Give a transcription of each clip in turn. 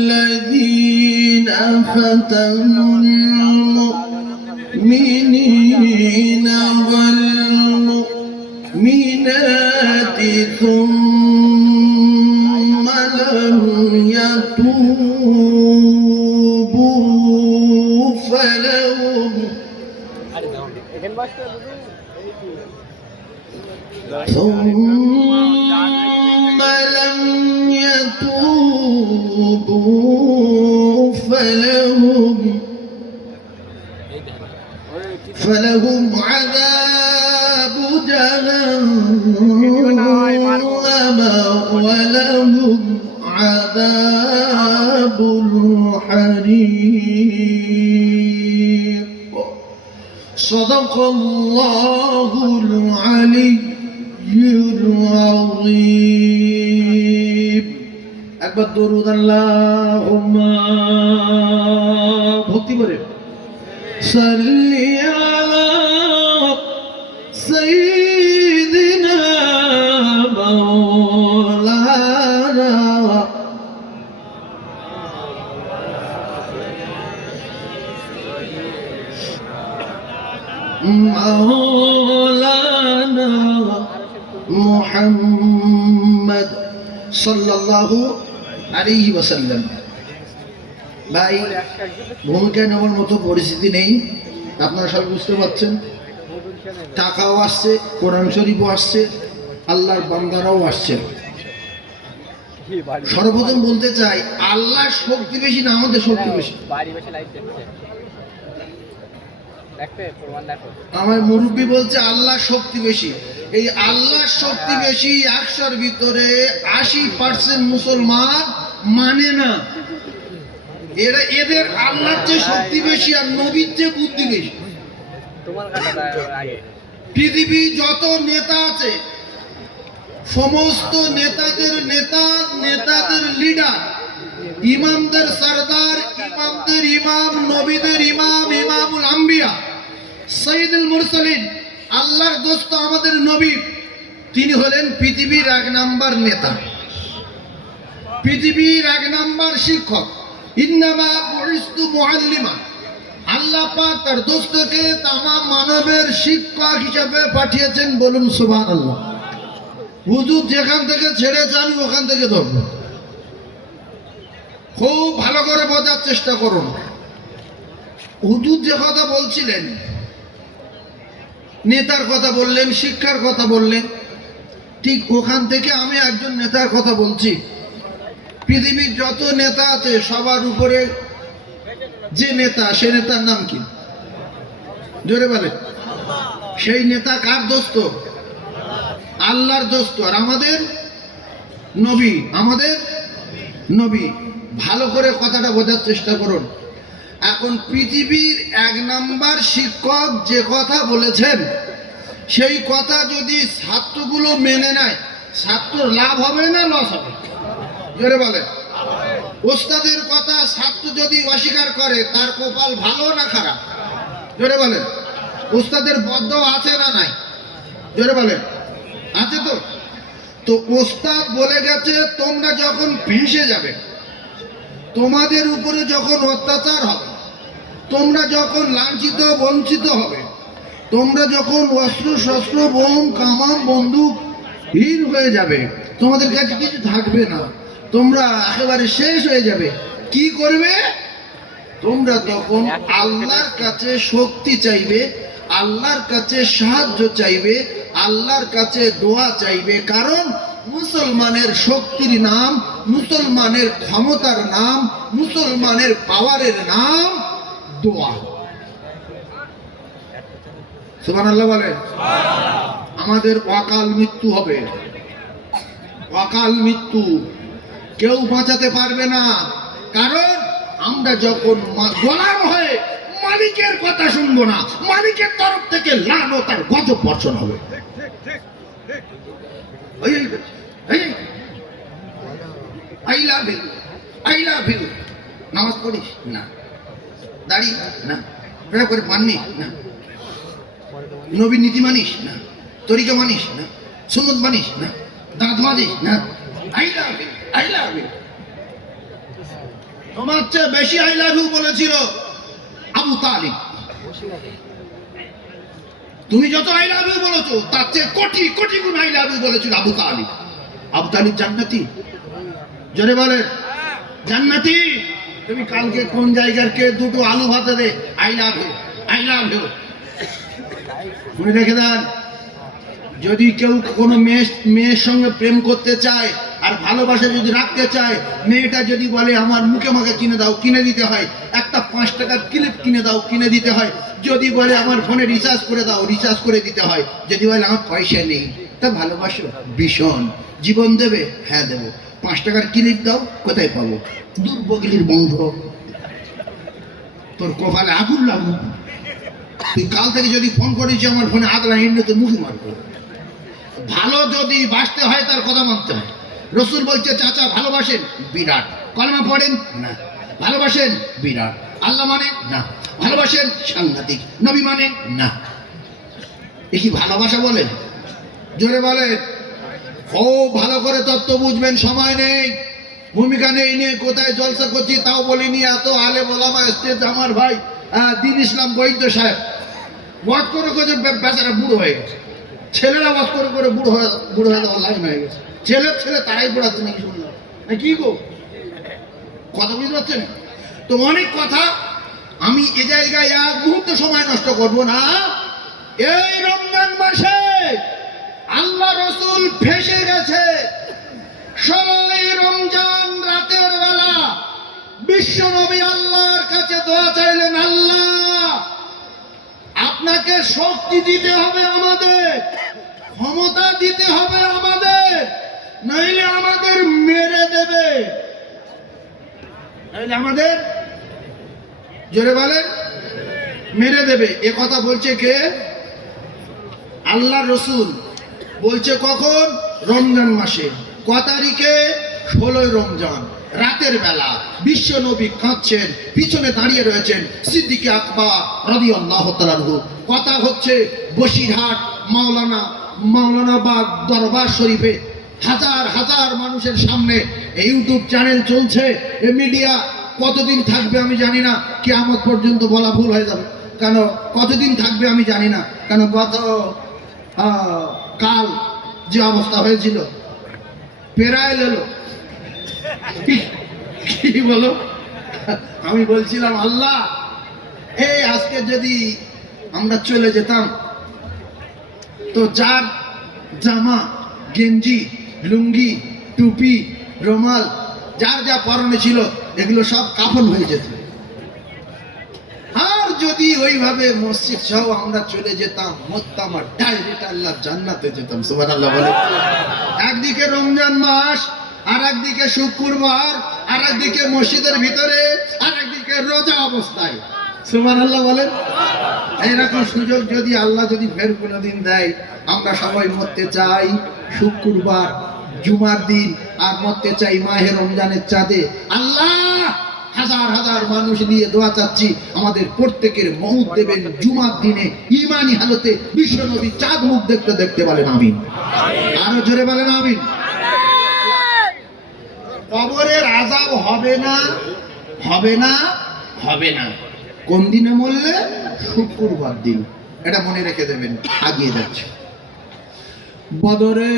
الذين فتنوا المؤمنين والمؤمنات ثم لم يتوبوا فلهم فلهم عذاب جهنم ولهم عذاب الحريق صدق الله العلي العظيم একবার দরুদ আল্লাহুম্মা ভক্তি করে সাল্লি আলা সাইয়্যিদিনা মাওলানা মুহাম্মদ সাল্লাল্লাহু আলাইহি ওয়াসাল্লাম। ভাই, ভূমিকা নেওয়ার মতো পরিস্থিতি নেই, আপনারা সব বুঝতে পারছেন। টাকাও আসছে, কোরআন শরীফও আসছে, আল্লাহর বান্দারাও আসছে। সর্বপ্রথম বলতে চাই, আল্লাহর শক্তি বেশি না আমাদের শক্তি বেশি? আমার মুরব্বী বলছে আল্লাহর শক্তি বেশি। এই আল্লাহর শক্তি বেশি 100-র ভিতরে 80% মুসলমান মানে না। এদের আল্লাহর চেয়ে শক্তি বেশি আর নবীর চেয়ে বুদ্ধি বেশি। পৃথিবী যত নেতা আছে, সমস্ত নেতাদের নেতা, নেতাদের লিডার, ইমামদের সরদার, ইমামদের ইমাম, নবীদের ইমাম, ইমামুল আম্বিয়া, সাইয়্যিদুল মুরসালিন, আল্লাহর দোস্ত আমাদের নবী, তিনি হলেন পৃথিবীর 1 নাম্বার নেতা, পৃথিবীর 1 নাম্বার শিক্ষক। ইন্নামা বুইস্তু মুআল্লিমা, আল্লাহ পাক তার দোস্তকে তামাম মানবের শিক্ষক হিসেবে পাঠিয়েছেন। বলুন সুবহানাল্লাহ। হুজুর যেখান থেকে ছেড়েছে আমি ওখান থেকে ধরব। খুব ভালো করে বোঝার চেষ্টা করুন। হুজুর যে কথা বলছিলেন, নেতার কথা বললেন, শিক্ষার কথা বললেন, ঠিক ওখান থেকে আমি একজন নেতার কথা বলছি। পৃথিবীর যত নেতা আছে সবার উপরে যে নেতা, সে নেতার নাম কি? জোরে বলে। সেই নেতা কার দোস্ত? আল্লাহর দোস্ত। আর আমাদের নবী, আমাদের নবী। ভালো করে কথাটা বোঝার চেষ্টা করুন। এখন পৃথিবীর 1 নাম্বার শিক্ষক যে কথা বলেছেন, সেই কথা যদি ছাত্রগুলো মেনে নেয়, ছাত্রর লাভ হবে না লস হবে? জোরে বলে। ওস্তাদের কথা ছাত্র যদি অস্বীকার করে, তার কপাল ভালো না খারাপ? জোরে বলেন। ওস্তাদের বদদোয়া আছে না নাই? জোরে বলেন। আছে তো? তো ওস্তাদ বলে গেছে, তোমরা যখন ভেসে যাবে, তোমাদের উপরে যখন অত্যাচার হবে, তোমরা যখন লাঞ্ছিত বঞ্চিত হবে, তোমরা যখন অস্ত্র শস্ত্র বোম কামান বন্দুক হীন হয়ে যাবে, তোমাদের কাছে কিছু থাকবে না, তোমরা একেবারে শেষ হয়ে যাবে, কি করবে? তোমরা তখন আল্লাহর কাছে শক্তি চাইবে, আল্লাহর কাছে সাহায্য চাইবে, আল্লাহর কাছে দোয়া চাইবে। কারণ মুসলমানের শক্তির নাম, মুসলমানের ক্ষমতার নাম, মুসলমানের পাওয়ারের নাম দোয়া। সুবহানাল্লাহ বলেন। আমাদের অকাল মৃত্যু হবে, অকাল মৃত্যু, কেউ বাঁচাতে পারবে না। কারণ আমরা যখন গোলাম হয়ে মালিকের কথা শুনবো না, মালিকের তরফ থেকে লানত আর গজব বর্ষণ হবে। আই লাভ ইউ নামাজ পড়িস না, দাড়ি না, করে মাননি না, নবীর নীতি মানিস না, তরিকা মানিস না, সুন্নত মানিস না, দাঁত মাজিস না, I love you, I love you. তোমার চেয়ে বেশি আই লাভ ইউ বলেছিল আবু তালিব। তুমি যত আই লাভ ইউ বলেছো তার চেয়ে কোটি কোটি গুণ আই লাভ ইউ বলেছিল আবু তালিব। আবু তালিব জান্নাতি, জোরে বলেন জান্নাতি। তুমি কালকে কোন জায়গার কে দুটো আলু ভাতে দে, I love you, I love you. মনে রেখে দেন, যদি কেউ কোনো মেয়ের সঙ্গে প্রেম করতে চায় আর ভালোবাসা যদি রাখতে চায়, মেয়েটা যদি বলে আমার মুখে মাখে কিনে দাও, কিনে দিতে হয়। একটা 5 টাকার ক্লিপ কিনে দাও, কিনে দিতে হয়। যদি বলে আমার ফোনে রিচার্জ করে দাও, রিচার্জ করে দিতে হয়। যদি বলে আমার পয়সা নেই, তা ভালোবাসো ভীষণ, জীবন দেবে, হ্যাঁ দেবো। 5 টাকার ক্লিপ দাও, কোথায় পাবো? দুর্বগিলির বন্ধ, তোর কপালে আগুন লাগুক। তুই কাল থেকে যদি ফোন করেছি আমার ফোনে আগ লাগিয়ে তোর মুখে মারবো। ভালো যদি বাসতে হয় তার কথা মানতে হয়। রসুল বলছে চাচা ভালোবাসেন? বিরাট। কলমা পড়েন? না। ভালোবাসেন? বিরাট। আল্লাহ মানে? না। ভালোবাসেন? সাংঘাতিক। নবী মানে? না। এ কি ভালোবাসা বলেন? জোরে বলেন। খুব ভালো করে তত্ত্ব বুঝবেন, সময় নেই, ভূমিকা নেই নিয়ে কোথায় জলসা করছি তাও বলিনি। এত আলে ওলামা এসছে, আমার ভাই দিন ইসলাম বৈদ্য সাহেব ওয়াজ করে করে বেচারা বুড়ো হয়ে গেছে। ছেলেরা ওয়াজ করে করে বুড়ো হয়ে যাওয়ার লাইন হয়ে গেছে। ছেলে তারাই পড়াচ্ছে নাকি শুনলাম, কি গো কথা বুঝতে পারছেন? তো অনেক কথা, আমি এ জায়গায় এক মুহূর্ত সময় নষ্ট করব না। এই রমজান মাসে আল্লাহ রসুল ফেঁসে গেছে। সবাই রমজান রাতের বেলা বিশ্ব নবী আল্লাহর কাছে দোয়া চাইলেন, আল্লাহ আপনাকে শক্তি দিতে হবে আমাদের, ক্ষমতা দিতে হবে আমাদের, নইলে আমাদের মেরে দেবে। নইলে আমাদের, জোরে বলেন, মেরে দেবে। এ কথা বলছে কে? আল্লাহ রসুল বলছে কখন? রমজান মাসে। ক তারিখে? 16 রমজান রাতের বেলা। বিশ্ব নবী কাঁদছেন, পিছনে দাঁড়িয়ে রয়েছেন সিদ্দিক আকবর রাদিয়াল্লাহু তাআলা আনহু। কথা হচ্ছে বসিরহাট মাওলানা বাগ দরবার শরীফে হাজার হাজার মানুষের সামনে ইউটিউব চ্যানেল চলছে, মিডিয়া কতদিন থাকবে আমি জানি না, কিয়ামত পর্যন্ত বলা ভুল হয়ে যাবে। কেন কতদিন থাকবে আমি জানি না, কেন গত কাল যে অবস্থা হয়েছিল পেরায় এলো। কি বলো? আমি বলছিলাম আল্লাহ এই আজকে যদি আমরা চলে যেতাম তো যার জামা গেঞ্জি লুঙ্গি টুপি রুমাল যার যা পরনে ছিল এগুলো সব কাফন হয়ে যেত। আর যদি ওইভাবে মসজিদ সহ আমরা চলে যেতাম, মরতাম আর ডাইরেক্ট আল্লাহ জান্নাতে যেতাম। সুবহানাল্লাহ বলে। একদিকে রমজান মাস, আর একদিকে শুক্রবার, আর একদিকে মসজিদের ভিতরে, আর একদিকে রোজা অবস্থায়। সুবহানাল্লাহ বলেন। এইরকম সুযোগ যদি আল্লাহ যদি ফের কোনোদিন দেয়, আমরা সবাই মরতে চাই শুক্রবার জুমার দিন, আর মরতে চাই মাহে রমজানের চাঁদে। আল্লাহ হাজার হাজার মানুষ নিয়ে দোয়া চাচ্ছি, আমাদের প্রত্যেকের মউত দেবেন জুমার দিনে ঈমানি হালতে, বিশ্ব নবী চাঁদ মুখ দেখতে দেখতে। বলেন আমিন। আরো জোরে বলেন আমিন। কবরের আযাব হবে না, হবে না, হবে না। কোন দিনে মরলে? শুক্রবার দিন। এটা মনে রেখে দেবেন। আগিয়ে যাচ্ছে। বদরে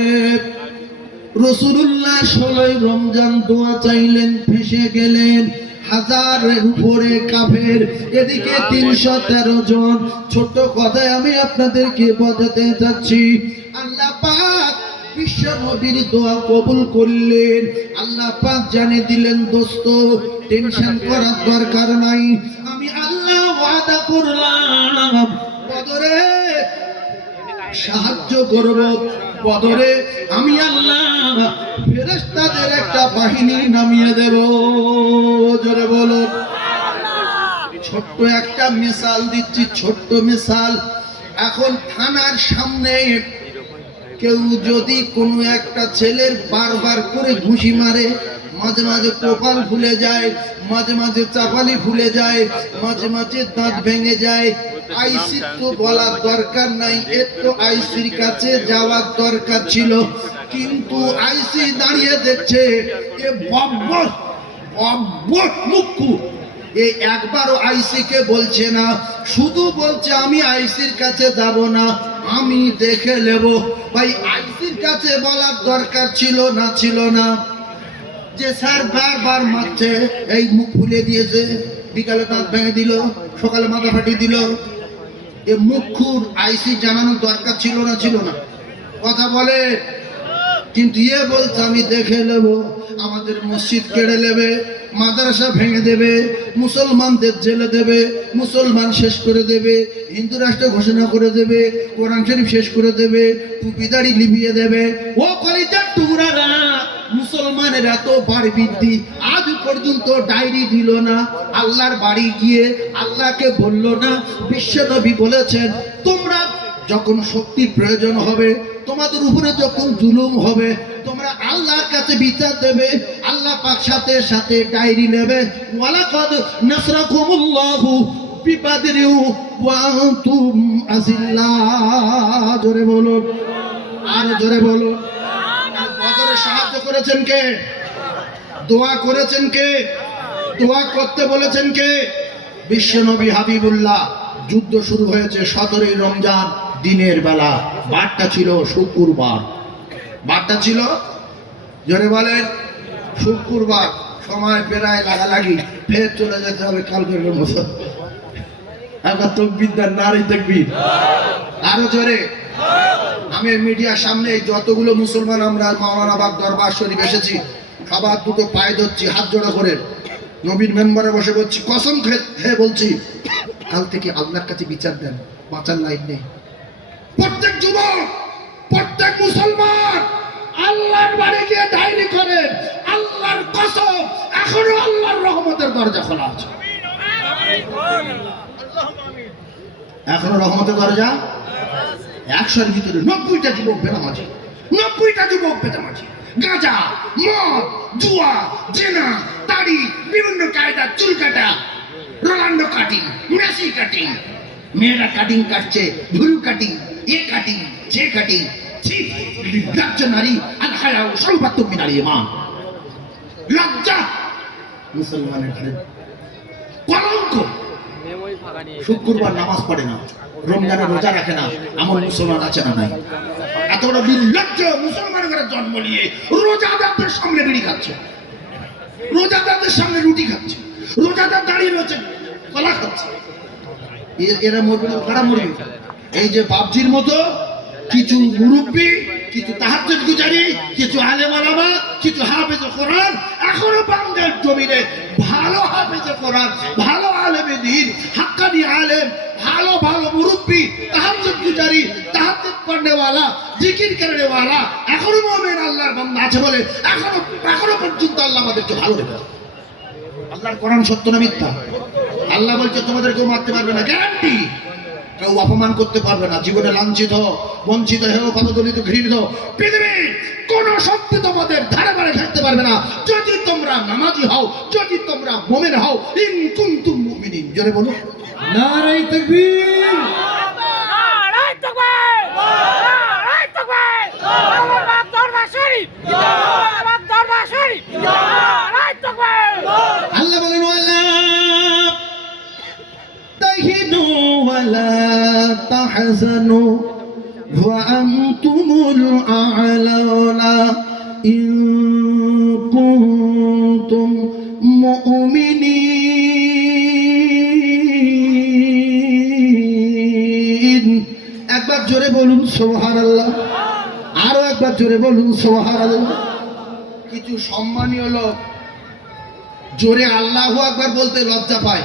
রাসূলুল্লাহ 16 রমজান দোয়া চাইলেন, ফেঁসে গেলেন। হাজারের উপরে কাফের, এদিকে 313 জন। ছোট কথায় আমি আপনাদেরকে বোঝাতে চাচ্ছি, আল্লাহ পাক বিশ্ব নবীর দোয়া কবুল করলেন। আল্লাহ পাক জানিয়ে দিলেন, দোস্ত টেনশন করার দরকার নাই, আমি আল্লাহ ওয়াদা করলাম বদরে সাহায্য করব। বদরে আমি আল্লাহ ফেরেশতাদের একটা বাহিনী নামিয়ে দেব। জোরে বলুন। ছোট্ট একটা মিসাল দিচ্ছি, ছোট্ট মিসাল। এখন থানার সামনে কেউ যদি কোনো একটা ছেলের বারবার করে ঘুষি মারে, মাঝে মাঝে কপাল ফুলে যায়, মাঝে মাঝে চাপালি ফুলে যায়, মাঝে মাঝে দাঁত ভেঙে যায়, আইসির তো বলার দরকার নাই, এর তো আইসির কাছে যাওয়ার দরকার ছিল। কিন্তু আইসি দাঁড়িয়ে দেখছে এ বব্বর বব্বর মুক্কু, এই একবারও আইসি কে বলছে না, শুধু বলছে আমি আইসির কাছে যাব না, আমি দেখে নেব। ভাই আইসির কাছে বলার দরকার ছিল না? ছিল না? যে স্যার বারবার মারছে, এই মুখ ফুলে দিয়েছে, বিকালে দাঁত ভেঙে দিল, সকালে মাথা ফাটিয়ে দিল, এ মুখুর আইসি জানানোর দরকার ছিল না? ছিল না? কথা বলে। কিন্তু এ বলছে আমি দেখে নেব, আমাদের মসজিদ কেড়ে নেবে, মাদ্রাসা ভেঙে দেবে, মুসলমানদের জেলে দেবে, মুসলমান শেষ করে দেবে, হিন্দু রাষ্ট্র ঘোষণা করে দেবে, কোরআন শরীফ শেষ করে দেবে, টুপি দাড়ি লিভিয়ে দেবে। ও কলিজার টুকরারা, মুসলমানের এত বার বৃদ্ধি, আজ পর্যন্ত ডায়েরি দিল না, আল্লাহর বাড়ি গিয়ে আল্লাহকে বলল না। বিশ্বনবী বলেছেন তোমরা যখন শক্তির প্রয়োজন হবে, তোমাদের উপরে যখন জুলুম হবে, তোমরা আল্লাহর কাছে বিচার দেবে, আল্লাহ পাক সাথে সাথে ডায়েরি নেবে। ওয়ালাকাদ নাসরাকুমুল্লাহু বিবাদরি ওয়া আনতুম আযিল্লাহ। জোরে বলুন, আর জোরে বলুন। বদরে সাহায্য করেছেন কে? দোয়া করেছেন কে? দোয়া করতে বলেছেন কে? বিশ্বনবী হাবিবুল্লাহ। যুদ্ধ শুরু হয়েছে 17ই রমজান দিনের বেলা, বারটা ছিল শুক্রবার। বারটা ছিল, জোরে বলেন, শুক্রবার। সময় প্রায় লাগালাগি, ফের চলে যেতে হবে কালকের মতো। একবার তকবীর দেন, নারী তাকবীর, আরো জোরে। আমি মিডিয়ার সামনে যতগুলো মুসলমান আমরা মাওলানা বাগ দরবার শরীফ এসেছি, সবার দুটো পায়ে ধরছি, হাত জোড়া করে নবীর মেম্বারে বসে বলছি, কসম খেয়ে বলছি, কাল থেকে আল্লাহর কাছে বিচার দেন, বাঁচার লাইন নেই। প্রত্যেক যুবক, প্রত্যেক মুসলমান আল্লাহর বাড়ি গিয়ে ডায়েরি করেন, আল্লাহর কসম এখনো আল্লাহর রহমতের দরজা খোলা আছে। এখনো রহমতের দরজা। 100-এর ভিতরে 90টা যুবক বেনামাজি, 90টা যুবক বেনামাজি। গাঁজা, মদ, জুয়া, জেনা, দাড়ি, বিভিন্ন কায়দা, চুল কাটা, রোনাল্ডো কাটিং, মেসি কাটিং, মেয়েরা কাটিং কাটছে, ভুরু কাটিং, এ কাটিং, যে কাটিং। ঠিক লজ্জা নারী আর হায়াও সর্বাত্মক নারী মা, লজ্জা মুসলমানের ঘরে কলঙ্ক। শুক্রবার নামাজ পড়ে না, রমজানের রোজা রাখে না, এমন মুসলমান আছে না? নাই। এত বড় নির্লজ্জ মুসলমানের ঘরে জন্ম নিয়ে রোজাদারদের সামনে বিড়ি খাচ্ছে, রোজাদারদের সামনে রুটি খাচ্ছে, রোজাদার দাঁড়িয়ে রয়েছে কলা খাচ্ছে। এরা মরবে না? কারা মরবে? এই যে বাবজির মতো কিছু মুরব্বী, কিছু তাহাজ্জুদ গুজারি, কিছু আলেম ওলামা, কিছু হাফেজ কোরআন, এখনো বাংলার জমিনে ভালো হাফেজ কোরআন, ভালো আলেমে দ্বীন, হাক্কানি আলেম, ভালো ভালো মুরব্বী, তাহাজ্জুদ গুজারি, তাহাজ্জুদ পড়নেওয়ালা, জিকির করনেওয়ালা, এখনো মুমিন আল্লাহর বান্দা আছে বলে এখনো পর্যন্ত আল্লাহ আমাদেরকে ভালো রেখেছে। আল্লাহর কোরআন সত্য না মিথ্যা? আল্লাহ বলছে তোমাদের কেউ মারতে পারবে না, গ্যারান্টি। কেউ অপমান করতে পারবে না, জীবনে লাঞ্ছিত, বঞ্চিত হেও, পদদলিত, ঘৃণিত পৃথিবীর কোন শক্তি তোমাদের ধারে বারে থাকতে পারবে না, যদি তোমরা নামাজি হও, যদি তোমরা মুমিন হও। ইন কুনতুম মুমিনিন। জোরে বলো নারে তাকবীর, নারে তাকবীর, নারে তাকবীর। আল্লাহু দরবার শরীফ, আল্লাহু দরবার শরীফ, নারে তাকবীর। আল্লাহ বলেন ওয়ালা তাহিনু ওয়ালা তাহজানু ওয়া আনতুমুল আ'লাউনা ইন কুনতুম মুমিনিন। একবার জোরে বলুন সুবহানাল্লাহ, আরো একবার জোরে বলুন সুবহানাল্লাহ। কিছু সম্মানীয় লোক জোরে আল্লাহু আকবার বলতে লজ্জা পায়।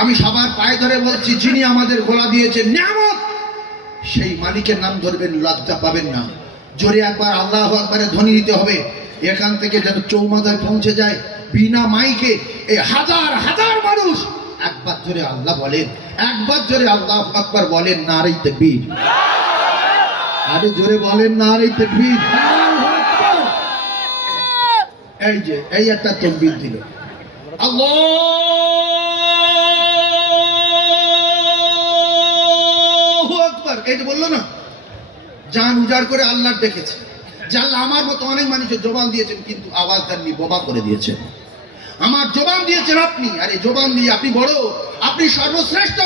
আমি সবার পায়ে ধরে বলছি, যিনি আমাদের গলা দিয়েছেন নিয়ামত, সেই মালিকের নাম ধরবেন, লজ্জা পাবেন না। জোরে একবার আল্লাহু আকবারে ধ্বনি দিতে হবে, এখান থেকে যেন চৌমাথায় পৌঁছে যায় বিনা মাইকে। এই হাজার হাজার মানুষ একবার জোরে আল্লাহ বলেন, একবার জোরে আল্লাহু আকবার বলেন, নারে তাকবীর। আরে জোরে বলেন নারে তাকবীর। এই যে এই একটা তাকবীর দিল, আল্লাহু আকবার, এই যে বললো না, জান উজাড় করে আল্লাহ ডেকেছে। যে আল্লাহ আমার মতো অনেক মানুষের জবান দিয়েছেন কিন্তু আওয়াজ দেননি, বোবা করে দিয়েছেন। আমার জবান দিয়েছেন আপনি, আর এই জবান দিয়ে আপনি বড়, আপনি সর্বশ্রেষ্ঠ।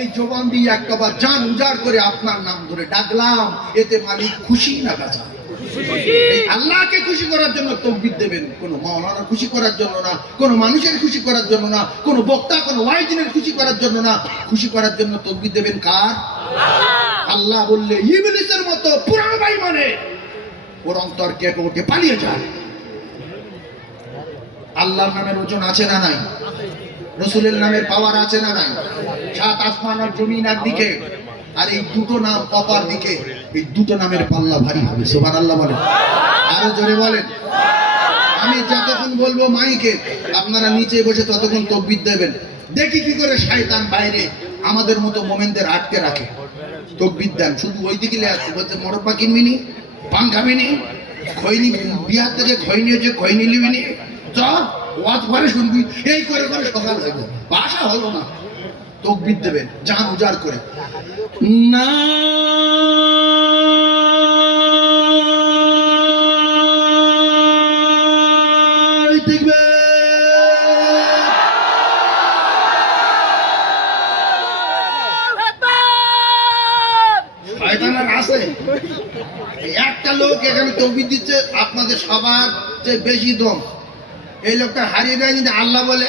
এই জবান দিয়ে একবার জান উজাড় করে আপনার নাম ধরে ডাকলাম, এতে মালিক খুশি না বেজা? এই আল্লাহকে খুশি করার জন্য তাকবীর দেবেন, কোন মাওলানা খুশি করার জন্য না, কোন মানুষের খুশি করার জন্য না, কোন বক্তা কোন ওয়াইজিনের খুশি করার জন্য না, খুশি করার জন্য তাকবীর দেবেন কার? আল্লাহ বললে ইবলিসের মতো পুরানো বেঈমানে ওর অন্তর কেঁপে উঠে পালিয়ে যায়। আল্লাহর নামের ওজন আছে না নাই? রাসূলের নামের পাওয়ার আছে না নাই? সাত আসমান আর জমিন একদিকে, আর এই দুটো নাম অপর দিকে। এই দুটো নামের পাল্লা ভারী হবে। সুবহানাল্লাহ বলেন, আরো জোরে বলেন। আমি যতক্ষণ বলবো মাইকে, আপনারা নিচে বসে ততক্ষণ তাকবীর দেবেন। দেখি কি করে শয়তান বাইরে আমাদের মতো মোমেনদের আটকে রাখে। তাকবীর দেন, শুধু ওই দিকে আসছে, বলছে মোরব্বা কিনবি নি, পান খাবি নি, খৈনি বিহার থেকে খৈনি হচ্ছে, খৈনি নিবি নি, চ ওয়াজ করে শুনবি, এই করে করে সকাল হয়ে গেল, বাসা হলো না। তাকবীর দেবেন জান উজাড় করে। না দেখবে শয়তানের আছে একটা লোক এখানে তাকবীর দিচ্ছে, আপনাদের সবার চেয়ে বেশি দম। এই লোকটা হারিয়ে দেয় যদি আল্লাহ বলে,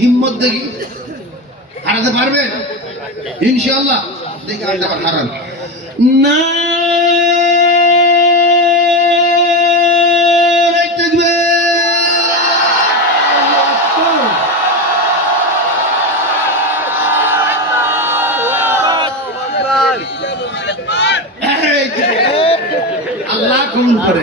হিম্মত দেখি হারাতে পারবেন ইনশাআল্লাহ? দেখি আল্লাহ হারান না। দেখবে আল্লাহ কবুল করে।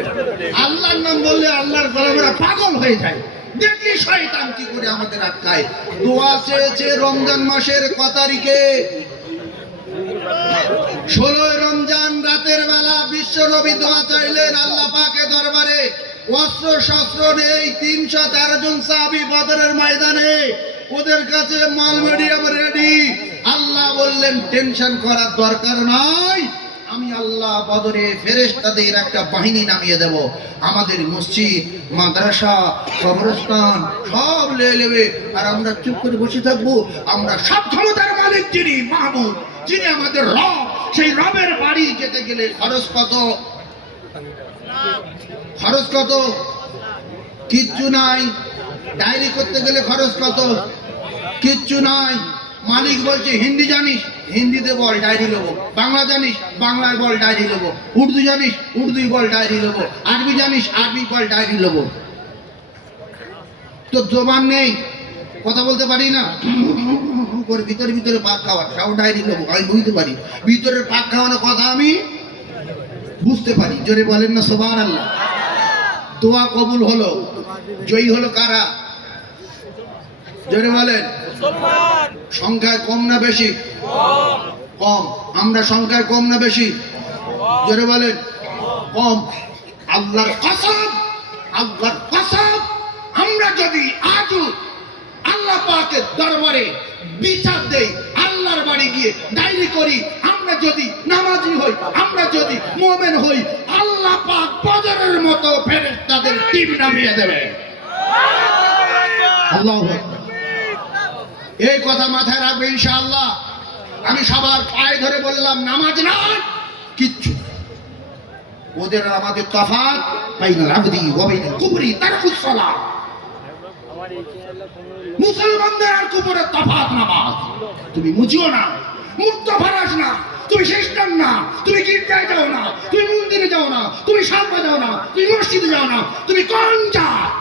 আল্লাহর নাম বললে আল্লাহর গোলামেরা পাগল হয়ে যায়। দেখি শয়তান কি করে আমাদের আটকায়। দোয়া চেয়েছে রমজান মাসের কত তারিখে? 16 রমজান রাতের বেলা বিশ্ব নবী দোয়া চাইলেন আল্লাহ পাকের দরবারে। অস্ত্র শস্ত্র নেই, 313 জন সাহাবী বদরের ময়দানে, ওদের কাছে মাল মিডিয়াম রেডি। আল্লাহ বললেন টেনশন করার দরকার নাই, আমি আল্লাহ বদরে ফেরেশতাদের একটা বাহিনী নামিয়ে দেব। আমাদের মসজিদ, মাদ্রাসা, কবরস্থান সব লেয়ে নেবে, আর আমরা চুপ করে বসে থাকবো। আমরা সব ক্ষমতার মালিক যিনি মাহমুদ, যিনি আমাদের রব, সেই রবের বাড়ি যেতে গেলে খরচ কত? খরচ কত? কিচ্ছু নাই। ডায়েরি করতে গেলে খরচ কত? কিচ্ছু নাই। মালিক বলছে হিন্দি জানিস, হিন্দিতে বল ডায়েরি নেবো। বাংলা জানিস, বাংলায় বল ডায়েরি নেবো। উর্দু জানিস, উর্দুই বল ডায়েরি নেবো। আরবি জানিস, আরবি বল ডায়েরি নেবো। তো জবান নেই, কথা বলতে পারি না, ভিতরে ভিতরে পাক খাওয়া, সব ডায়েরি নেবো। আমি বুঝতে পারি ভিতরের পাক খাওয়ানো কথা, আমি বুঝতে পারি। জোরে বলেন না সুবহানাল্লাহ। দোয়া কবুল হলো, জয়ী হলো কারা? জোরে বলেন। সংখ্যায় কম না বেশি? কম। আমরা সংখ্যায় কম না বেশি? জোরে বলেন। কম। আল্লাহর কসম, আল্লাহর কসম, আমরা যদি আজও আল্লাহ পাকের দরবারে বিচার দেই, আল্লাহর বাড়ি গিয়ে ডায়েরি করি, আমরা যদি নামাজি হই, আমরা যদি মুমিন হই, আল্লাহ পাক বদরের মতো ফেরেশতাদের টিম নামিয়ে দেবে। আল্লাহু আকবার। এই কথা মাথায় রাখবে ইনশাআল্লাহ। আমি সবার পায়ে ধরে বললাম নামাজ নাই কিচ্ছু। ওদের আর আমাদের তফাৎ বাইনাল আবদি ওয়া বাইনাল কুফরি তারকুস সালাহ। মুসলমানদের আর কুফরের তফাৎ নামাজ। তুমি মুজিও না, মুক্ত ফারাস না, তুমি খ্রিস্টান না, তুমি গির্জায় যাও না, তুমি মন্দিরে যাও না, তুমি সামনে যাও না, তুমি মসজিদে যাও না, তুমি কোন জাত?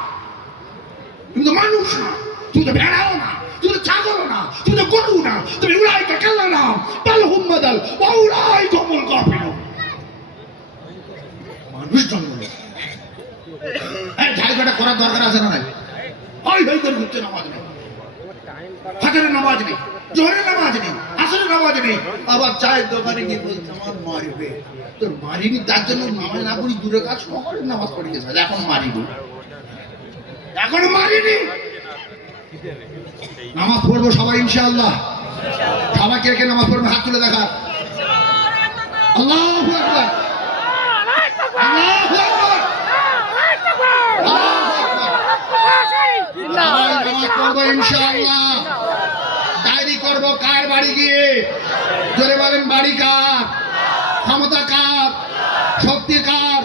তুমি তো মানুষ না, তুমি তো ভেড়াও না, তুমি তো ছাগল না, তুমি তো গরু না, তুমি উলাইকা কাল্লা না বাল হুম্মাদাল ওয়া উলাইকা হুমুল কাফিরুন। মানুষ জন্ম এই ঝাড়ঘাটা করার দরকার আছে না? নাই। হই হই করে ঘুরতে নামাজ নেই, ফাজরের নামাজ নেই, জোহরের নামাজ নেই, আসরের নামাজ নেই। আবার চায়ের দোকানে গিয়ে বলছে আমার মারিবে। তোর মারিনি তার জন্য নামাজ না পড়ি, দূরে কাজ সকলের নামাজ পড়ে গেছে, এখন মারিনি, এখনো মারিনি। নামাজ পড়বো সবাই ইনশাআল্লাহ। সবাই কে কে নামাজ পড়বে হাত তুলে দেখা। আল্লাহু আকবার, আল্লাহু আকবার। বলবো ইনশাআল্লাহ। ডায়েরি করব কার বাড়ি গিয়ে, জোরে বলেন বাড়ি কার, ক্ষমতা কার, শক্তি কার,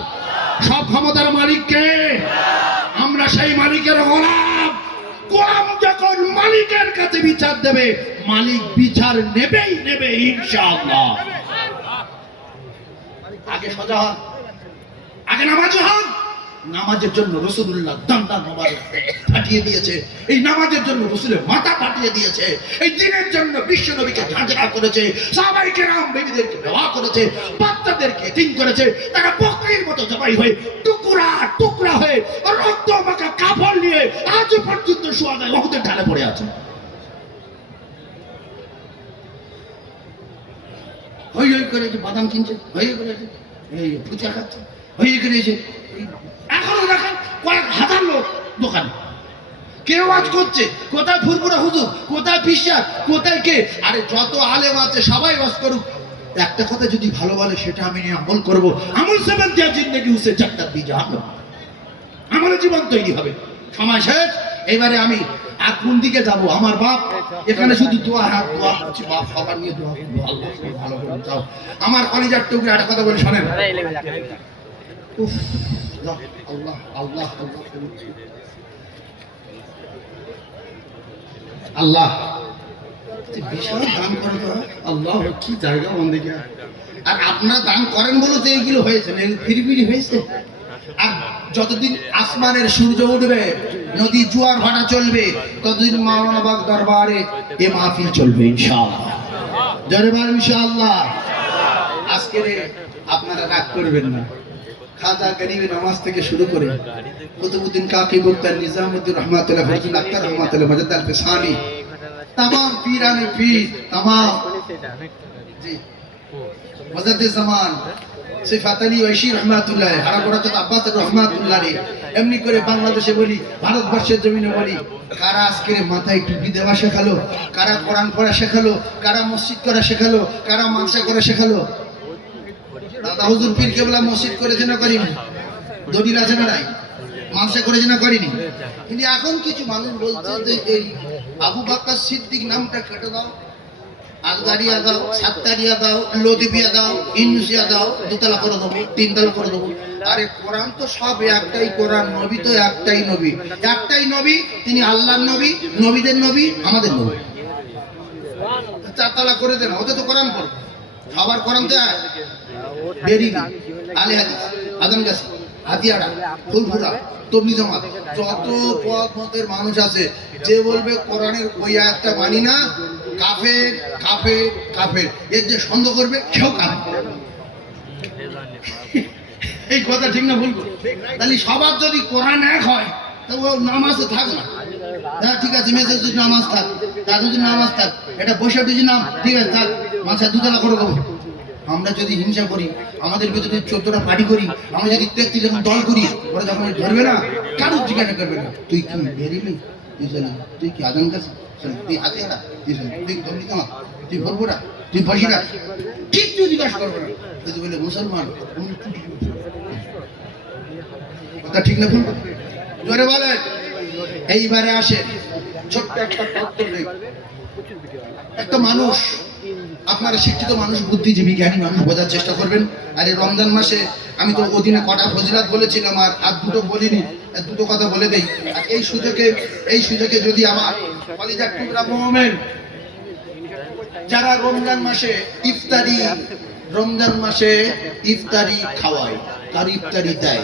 সব ক্ষমতার মালিক কে? আমরা সেই মালিকের গোলাম। গোলাম যখন মালিকের কাছে বিচার দেবে, মালিক বিচার নেবেই নেবে ইনশাআল্লাহ। আগে সজা হন, আগে নামাজি হন। নামাজের জন্য রাসূলুল্লাহ দান মোবারক পাঠিয়ে দিয়েছে, এই নামাজের জন্য রাসূলের মাথা পাঠিয়ে দিয়েছে, এই দিনের জন্য বিশ্ব নবীকে ঝাঁঝরা করেছে, সাহাবায়ে কেরাম বেবিদেরকে বিবাহ করেছে, বাচ্চাদেরকে তিন করেছে, তারা বকরির মতো জবাই হয়ে টুকরা টুকরা হয়ে রক্ত মাখা কাপড় নিয়ে আজ পর্যন্ত সুহাদায় ওহুদের ঢালে পড়ে আছে। হই হই করে বাদাম কিনছে, হই হই করে এই ফুচকা খাচ্ছে, হই করে এসে এখনো দেখেন কয়েক হাজার লোক দোকানে, কেউ আজ করছে, কোথায় ফুরফুরা হুজুর, কোথায় পিসার, কোথায় কে? আরে যত আলেম আছে সবাই বাস করুক, একটা কথা যদি ভালো বলে সেটা আমি নিয়ে আমল করবো। আমল সেবেন দিয়া জিন্দেগি উসে জান্নাত দি জাহান্নাম, আমার জীবন তৈরি হবে। সময় শেষ। এবারে আমি আর কোন দিকে যাব? আমার বাপ এখানে শুধু দোয়া, হাত দোয়া করছি, বাপ সবার নিয়ে দোয়া করবো, আল্লাহ ভালো করে যাও। আমার কলিজার টুকরা একটা কথা বলি শোনেন। উফ, আল্লাহ আল্লাহ আল্লাহ আল্লাহ বিশাল দান করে তো আল্লাহ, কি জায়গা বন্দিকে। আর আপনারা দান করেন বলে তো এইগুলো হয়েছে, ফিরিফিরি হয়েছে। আর যতদিন আসমানের সূর্য উঠবে, নদী জোয়ার ভাটা চলবে, ততদিন মাওলানা বাগ দরবারে এ মাহফিল চলবে ইনশাআল্লাহ। জোরে বলেন ইনশাআল্লাহ। আজকে আপনারা রাগ করবেন না। খাজা গরিব নামাজ থেকে শুরু করে কুতুবউদ্দিন কাকি মুক্তার নিজামউদ্দিন রহমাতুল্লাহ, ফরজুল আক্তার রহমাতুল্লাহ, মজাদ আল ফিসানি, तमाम पीराने पीर, तमाम जी मजद जमान সিফাত আলী ঐশী রহমাতুল্লাহ, হারাগোড়া আব্বাস রহমাতুল্লাহ রে, এমনি করে বাংলাদেশে বলি, ভারতবর্ষের জমিনে বলি, কারা আজকে মাথায় টুপি দেওয়া শেখালো, কারা কোরআন পড়া শেখালো, কারা মসজিদ করা শেখালো, কারা মানসা করা শেখালো? দাদা হুজুর পীর কেবলা মসজিদ করেছে না করিনি? দলিল আছে না নাই? মানসা করেছে না করিনি? কিন্তু এখন কিছু মানুষ বলছে যে এই আবু বকর সিদ্দিক নামটা কেটে দাও, আজগারিয়া দাও, সাত্তারিয়া দাও, লোদিবিয়া দাও, ইনসিয়া দাও, দুতলা করে দেবো, তিনতলা করে দেবো। আরে কোরআন তো সব একটাই কোরআন, নবী তো একটাই নবী, একটাই নবী, তিনি আল্লাহর নবী, নবীদের নবী, আমাদের নবী। চারতলা করে দেন, ওতে তো কোরআন পড়ো, সবার কোরআন তো বেরিয়ে আলে হাদিস, আদম গাছি, হাতিয়াড়া, ফুলফুরা, তবলিগ জামাত, যত পথ মতের মানুষ আছে, যে বলবে কোরআনের ওই আয়াতটা মানি না, কাফের কাফের কাফের, এর যে সন্দেহ করবে কেউ কাফের। এই কথা ঠিক না ভুল? তাহলে সবার যদি কোরআন এক হয়, তো ও নামাজে থাক না। হ্যাঁ ঠিক আছে, মেয়েদের যদি নামাজ থাক, তাদের যদি নামাজ থাক, এটা বসে যদি নাম ঠিক আছে থাক, মাঝে দুতলা করে দেবো। আমরা যদি হিংসা করি, আমাদের ভিতরে 14টা পার্টি করি, আমরা যদি 33 যখন দল করি, ওরা যখন ধরবে না, কারো জিজ্ঞাসা করবে না তুই কি বেরিলি, তুই জানি তুই কি আদান কাছে, তুই হাতে হারা, তুই জানি তুই ধরলি কেমন, তুই বলবো না, তুই বসি না, ঠিক তুই জিজ্ঞাসা করবে না। যদি বলে মুসলমান, কথা ঠিক না ভুল? জোরে বলেন। এইবারে আসে ছোট্ট একটা তত্ত্ব নেই। একটা মানুষ, আপনারা শিক্ষিত মানুষ, বুদ্ধিজীবী জ্ঞানী মানুষ, বোঝার চেষ্টা করবেন। আর এই রমজান মাসে আমি তো ওদিনে কটা ফজিলাত বলেছিলাম, আর দুটো বলিনি, দুটো কথা বলে দেই। আর এই সুযোগে যদি আমার কলিজার টুকরা মুমিন যারা রমজান মাসে ইফতারি খাওয়ায়, কার ইফতারি দেয়,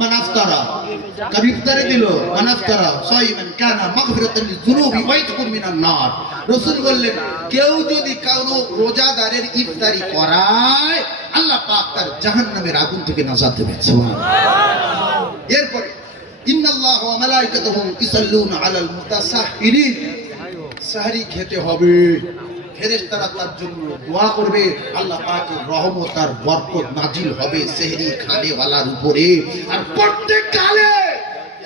মানাফতারা কার ইফতারি দিল, মানাফতারা সাইমান কানা মাগফিরাতান লিযুনুবি ওয়া ইতকুম মিনান নার। রাসূল বললেন, কেউ যদি কারো রোজাদারের ইফতারি করায়, আল্লাহ পাক তার জাহান্নামের আগুন থেকে নাজাত দেবেন। সুবহানাল্লাহ। এরপরে ইন্নাল্লাহা ওয়া মালাইকাতুহু ইসাল্লুনা আলাল মুতাসাহহিরিন, সাহরি খেতে হবে, ফেরেশতারা তার জন্য দোয়া করবে, আল্লাহ পাকের রহমত আর বরকত নাজিল হবে সেহরি খানেওয়ালার উপরে। আর প্রত্যেক কালে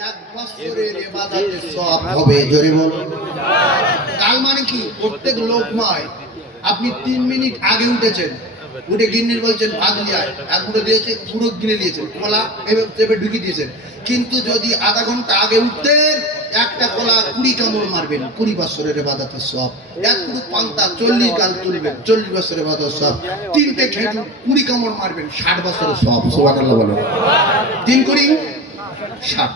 এক বছরের ইবাদতের সওয়াব হবে। জোরে বলুন। কাল মানে কি? প্রত্যেক লোকমায় আপনি 3 মিনিট আগে উঠেছেন, উঠে গিন্নির বলছেন ভাত নিয়ে আয়, এক মুঠো দিয়েছে, পুরো গিনে নিয়েছেন, কলা এবার ঢুকিয়ে দিয়েছেন। কিন্তু যদি আধা ঘন্টা আগে উঠতেন, একটা কলা 20 কামড় মারবেন, 20 বছরের ইবাদতের সওয়াব। এক কুড়ি পান্তা 40 গাল তুলবেন, 40 বছরের ইবাদতের সওয়াব। তিনটে খেজুর 20 কামড় মারবেন, 60 বছরের সওয়াব। সুবহানাল্লাহ বলেন। 3 কুড়ি 60।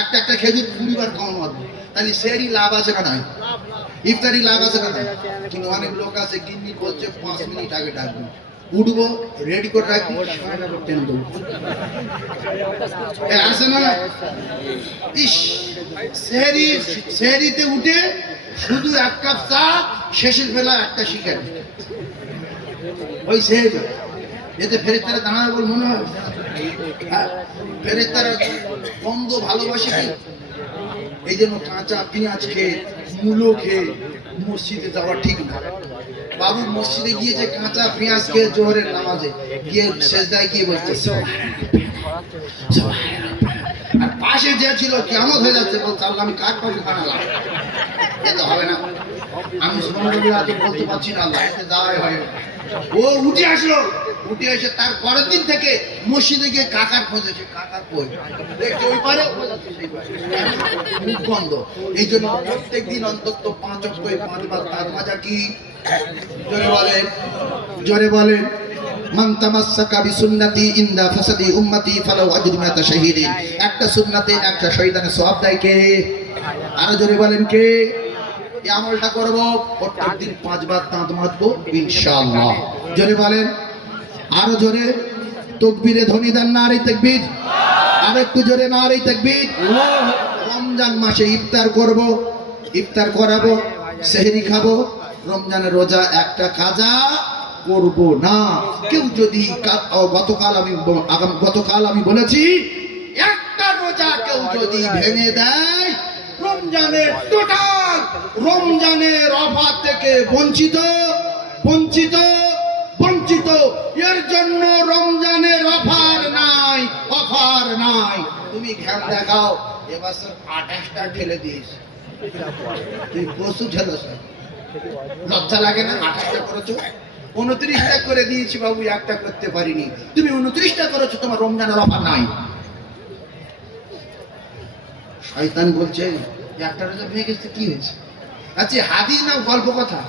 একটা খেজুর 20 বার কামড় মারবেন, তাহলে সেরি লাভ আছে না নাই? ইফতারি লাভ আছে না নাই? কিন্তু অনেক লোক আছে গিন্নি বলছে 5 মিনিট আগে ডাকবেন, উঠবো রেডি করে রাখবি, টেনে দেবো। আসে না? ইস, সেহরিতে উঠে শুধু 1 কাপ চা, শেষের বেলা একটা শিকারি, ওই সেহরি। এতে ফেরেশতারা দাঁড়াবে বলে মনে হয়? ফেরেশতারা গন্ধ ভালোবাসে কি? এই জন্য কাঁচা পেঁয়াজ খেয়ে, মূলো খেয়ে মসজিদে যাওয়া ঠিক না। বাবু মসজিদে গিয়েছে কাঁচা পেঁয়াজ খেয়ে জোহরের নামাজে গিয়ে সেজদায় গিয়ে বলছে আর পাশে যে ছিল কিয়ামত হয়ে যাচ্ছে, বলছে আল্লাহ আমি কার পাশে বানালাম, এতে হবে না। আমি সুবহানাল্লাহ বলতে পারছি না, আল্লাহ এতে যাওয়াই হয় না। ও উঠে আসলো, উঠে এসে তার পরের দিন থেকে মসজিদে গিয়ে কাকার খোঁজেছে, কাকার কই দেখছে ওই পারে মুখ বন্ধ। এই জন্য প্রত্যেক দিন অন্তত 5 ওয়াক্ত 5 বার তার মাজা কি জোরে বলেন, জোরে বলেন। মান তামাসসাকা বিসুন্নতি ইনদা ফাসাদি উম্মতি ফালাউ আজরু মিআতা শাহীদিন। একটা সুন্নাতে একটা শহীদানের সওয়াব দেয় কে? আরো জোরে বলেন কে? এই আমলটা করব, প্রত্যেক দিন 5 বার দাঁত মাজবো ইনশাআল্লাহ। জোরে বলেন, আরো জোরে। তাকবীরে ধ্বনি দেন, নারে তাকবীর। আর একটু জোরে, নারে তাকবীর। রমজান মাসে ইফতার করব, ইফতার করাবো, সেহরি খাবো। রমজানের রোজা একটা কাজা করব না। কেউ যদি গতকাল আমি বলেছি একটা রোজা কেউ যদি ভেঙে দেয়, রমজানের টোটাল রমজানের অফার থেকে বঞ্চিত, বঞ্চিত, বঞ্চিত। এর জন্য রমজানের অফার নাই, অফার নাই। তুমি ঘ্যাম দেখাও, এবছর 28টা ঠেলে দিস, তুই পশু ঠেলছ, লজ্জা লাগে না? 28টা করেছো, 29টা করে দিয়েছি বাবু, একটা করতে পারিনি। তুমি 29টা করেছো, তোমার রমজানের অফার নাই। শয়তান বলছে একটা রোজা ভেঙে গেছে, কি হয়েছে? আচ্ছা হাদিস না গল্প কথা?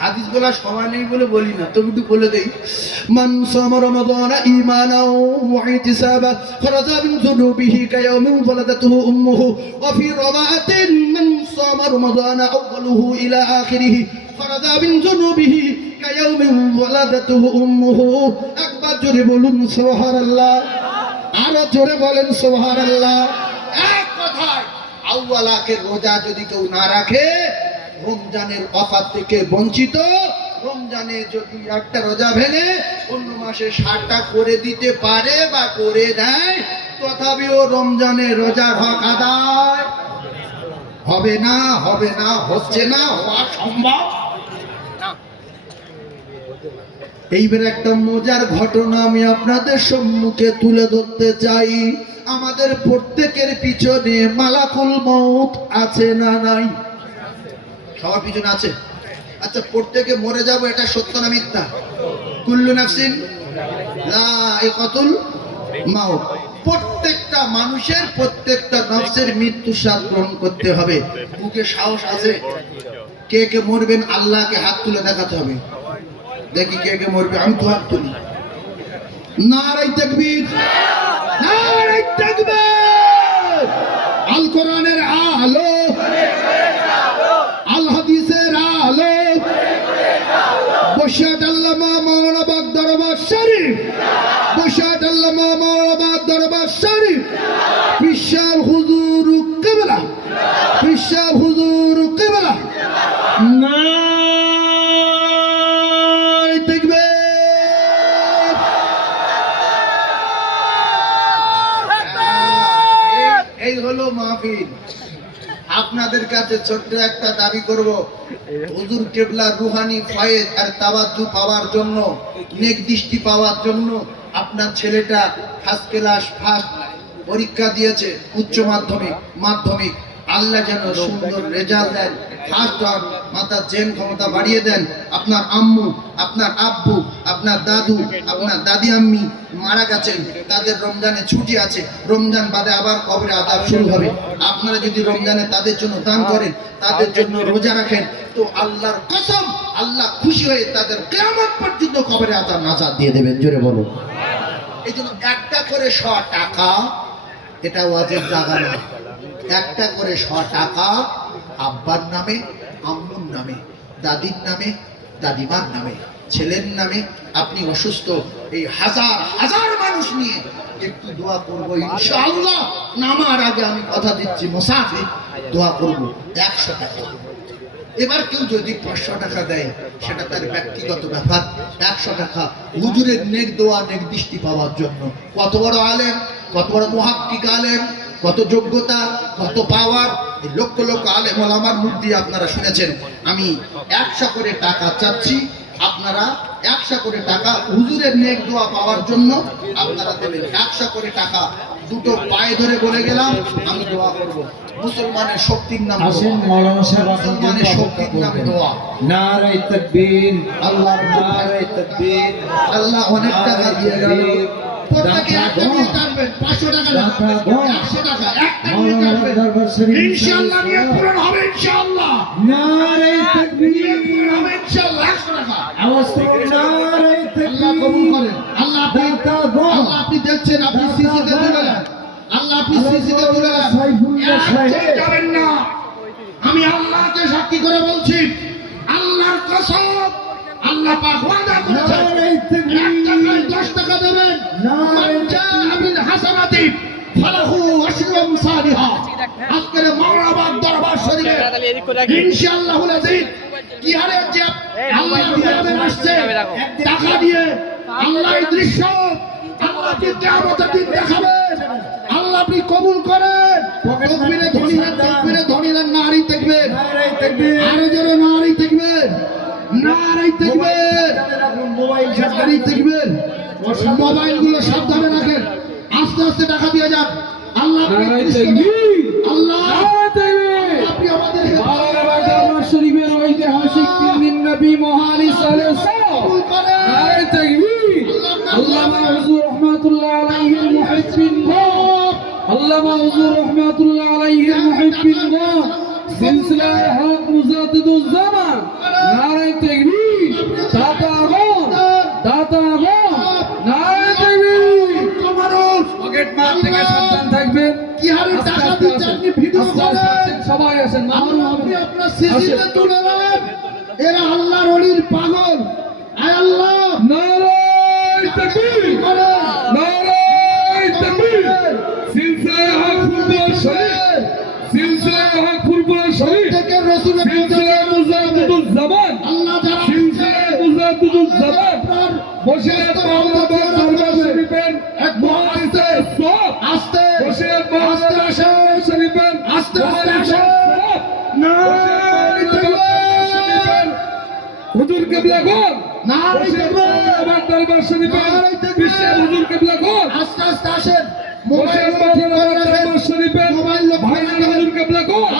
হাদিস বলার সময় নেই বলে বলি না, তবু একটু বলে দেই। মান সামা রমাদান ঈমানাও ওয়া ইহতিসাবা খারাজা মিন যুনুবিহি কায়াউমিন ওয়ালাদাতুহু উম্মুহু ওয়া ফি রাওয়াতিন মান সামা রমাদান আউয়ালুহু ইলা আখিরিহি খারাজা মিন যুনুবিহি কায়াউমিন ওয়ালাদাতুহু উম্মুহু। একবার জোরে বলুন সুবহানাল্লাহ, আরো জোরে বলেন সুবহানাল্লাহ। এক কথায় আউয়ালাকের রোজা যদি কেউ না রাখে, রমজানের অফার থেকে বঞ্চিত। রমজানে যদি একটা রোজা ভেঙে অন্য মাসে 60টা করে দিতে পারে বা করে দেয়, তথাপিও রমজানের রোজার হক আদায় হবে না, হবে না, হচ্ছে না, হওয়া সম্ভব না। এইবার একটা মজার ঘটনা আমি আপনাদের সম্মুখে তুলে ধরতে চাই। আমাদের প্রত্যেকের পিছনে মালাকুল মউত আছে না নাই? সবার পিছনে আছে। আচ্ছা প্রত্যেকে মরে যাব, এটা সত্য না মিথ্যা? কুল্লু নাফসিন যায়কাতুল মাউত। প্রত্যেকটা মানুষের, প্রত্যেকটা নফসের মৃত্যু স্বাদ গ্রহণ করতে হবে। বুকে সাহস আছে? কে কে মরবেন আল্লাহকে হাত তুলে দেখাতে হবে। দেখি কে কে মরবে, আমি তো হাত তুলি। নারে তাকবীর, নারে তাকবীর। আল কোরআনের আলো, আল হাদিসের আলো, বশিয়াত আল্লামা মাওলানা বাগ দরবার শরীফ, বশিয়াত আল্লামা মাওলানা বাগ দরবার শরীফ, পিশাব হুজুর কিবলা, পিশাব হুজুর কিবলা। নারে তাকবীর। এই হলো মাহফিল। আপনাদের কাছে ছোট্ট একটা দাবি করব, হুজুর কেবলার রুহানি ফয়েজ আর তাওয়াজ্জু পাওয়ার জন্য, নেক দৃষ্টি পাওয়ার জন্য আপনার ছেলেটা ফার্স্ট ক্লাস ফার্স্ট পরীক্ষা দিয়েছে, উচ্চ মাধ্যমিক, মাধ্যমিক। আল্লাহ যেন সুন্দর রেজাল্ট দেন, ফাস্ট হন, মাথার জেন ক্ষমতা বাড়িয়ে দেন। আপনার আম্মু, আপনার আব্বু, আপনার দাদু, আপনার দাদি আম্মি মারা গেছেন, তাদের রমজানে ছুটি আছে, রমজান বাদে আবার কবরে আযাব শুরু হবে। আপনারা যদি রমজানে তাদের জন্য দান করেন, তাদের জন্য রোজা রাখেন, তো আল্লাহর কসম আল্লাহ খুশি হয়ে তাদের কিয়ামত পর্যন্ত কবরে আযাব নাজাত দিয়ে দেবেন। জোরে বলো। এই জন্য একটা করে 100 টাকা, এটা ওয়াজিব জায়গা না, একটা করে 100 টাকা আব্বার নামে, আম্মুর নামে, দাদির নামে, দাদিমার নামে, ছেলের নামে। আপনি অসুস্থ, এই হাজার হাজার মানুষ নিয়ে একটু দোয়া করবো ইনশাআল্লাহ। নামার আগে আমি কথা দিচ্ছি, মুসাফির দোয়া করবো 100 টাকা। এবার কেউ যদি 500 টাকা দেয় সেটা তার ব্যক্তিগত ব্যাপার। 100 টাকা হুজুরের নেক দোয়া, নেক দৃষ্টি পাওয়ার জন্য। কত বড় আলেম, কত বড় মুহাক্কিক আলেম, কত যোগ্যতা, কত পাওয়ার। এই লক্ষ লক্ষ আলেম ওলামার মুখ দিয়ে আপনারা শুনেছেন। আমি 100 করে টাকা চাচ্ছি, আপনারা 100 করে টাকা হুজুরের নেক দোয়া পাওয়ার জন্য আপনারা দেবেন। 100 করে টাকা দুটো পায়ে ধরে বলে গেলাম, আমি দোয়া করব। মুসলমানের শক্তির নাম আসেন মৌলানা সাহেব আপনার মুসলমানের শক্তির নামে দোয়া। নারে তাকবীর, আল্লাহ নারে তাকবীর। আল্লাহ অনেক টাকা দিয়ে গেল। প্রত্যেকে একটা দিয়ে টানবেন, 500 টাকা না, 100 টাকা একটা দিয়ে টানবেন। দরবার শরীফ ইনশাআল্লাহ নিয়ে পূরণ হবে ইনশাআল্লাহ। নারে তাকবীর, পূরণ হবে ইনশাআল্লাহ 100 টাকা। আওয়াজ থেকে নারে আল্লাহ কবুল করেন। আল্লাহ আপনি দেখছেন, আপনি সিসিতে তুলে নেন। আল্লাহ আপনি সিসিতে তুলে নেন। একদম যাবেন না। আমি আল্লাহকে সাক্ষী করে বলছি, আল্লাহর কসম, আল্লাহ পাক ওয়াদা করেছেন, 1 টাকায় 10 টাকা দেবেন। মান জাআ বিল হাসানাতি ফালাহু আশরু আমসালিহা। আজকের মাওলানাবাদ দরবার শরীফে ইনশাআল্লাহুল আযীজ কি হারে যে আল্লাহ দিয়াবেন আসছে টাকা দিয়ে, আল্লাহ এই দৃশ্য আল্লাহ কি কিয়ামতের দিন দেখাবেন। আল্লাহ আপনি কবুল করেন। তাকবীরে ধনীরা, তাকবীরে ধনীরা, নারী তাকবীর, নারে তাকবীর। আরো জোরে নারী তাকবীর, নারী তাকবীর, মোবাইল নারী তাকবীর। মোবাইলগুলো সাবধানে রাখেন, আস্তে আস্তে টাকা দিয়ে যান। আল্লাহ আপনি নারে দৃশ্য তাকবীর, আল্লাহ নারে তাকবীর। আপনি আমাদের মাওলানা দরবার শরীফের ঐতিহাসিক 3 দিন নবী মহালি সাল্লাল্লাহু কবুল করেন। নারে তাকবীর। আল্লামা হুজুর রাহমাতুল্লাহ আলাইহির মুহিব্বিনগণ, আল্লামা হুজুর রাহমাতুল্লাহ আলাইহির মুহিব্বিনগণ, সিলসিলা হক মুজাদ্দিদুজ জামান। নারে তাকবীর। দাতাগণ, দাতাগণ, নারে তাকবীর। মানুষ পকেট মার থেকে সাবধান থাকবেন। কি হারে টাকা দিচ্ছে, আপনি ভিডিও করেন। সবাই আসেন, আল্লাহ আপনি আপনার সিসিতে তুলে নেন। এরা আল্লাহর ওলির পাগল। আয় আল্লাহ নারে তাকবীর, করেন। নারে তাকবীর। সিলসিলা হক ফুরফুরা শরীফ, সিলসিলা হক ফুরফুরা শরীফ, প্রত্যেকের রাসূলের সিলসিলা মুজাদ্দিদুজ জামান, আল্লাহ যারা সিলসিলা মুজাদ্দিদুজ জামান। আপনার বসিরহাট মাওলানা দরবার শরীফের এক মুহাদ্দিসে সব, আস্তে বসিরহাট মাওলানা শরীফের আস্তে আস্তে মুহাদ্দিসে সব, নারী তাকবীর, হুজুর কিবলাগণ, নারী তাকবীর, আমার দরবার শরীফের নারী তাকবীর। বিশ্বের হুজুর কিবলাগণ, আস্তে আস্তে আসেন। মোবাইল বসিরহাট ঠিক করে মাওলানা রাখেন। দরবার শরীফের মোবাইল লক্ষ্য ভাইরাল রাখেন। হুজুর কিবলাগণ,